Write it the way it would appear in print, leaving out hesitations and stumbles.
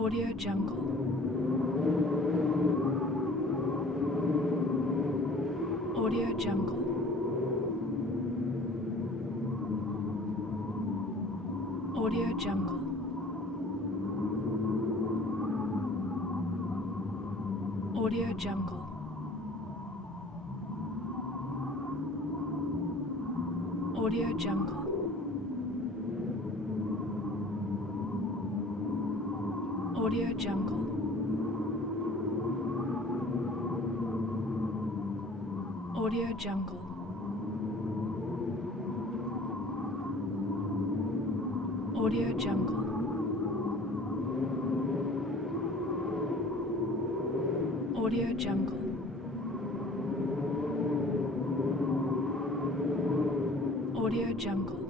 Audio Jungle. Audio Jungle. Audio Jungle. Audio Jungle. Audio Jungle. Audio Jungle. Audio Jungle. Audio Jungle. Audio Jungle. Audio Jungle.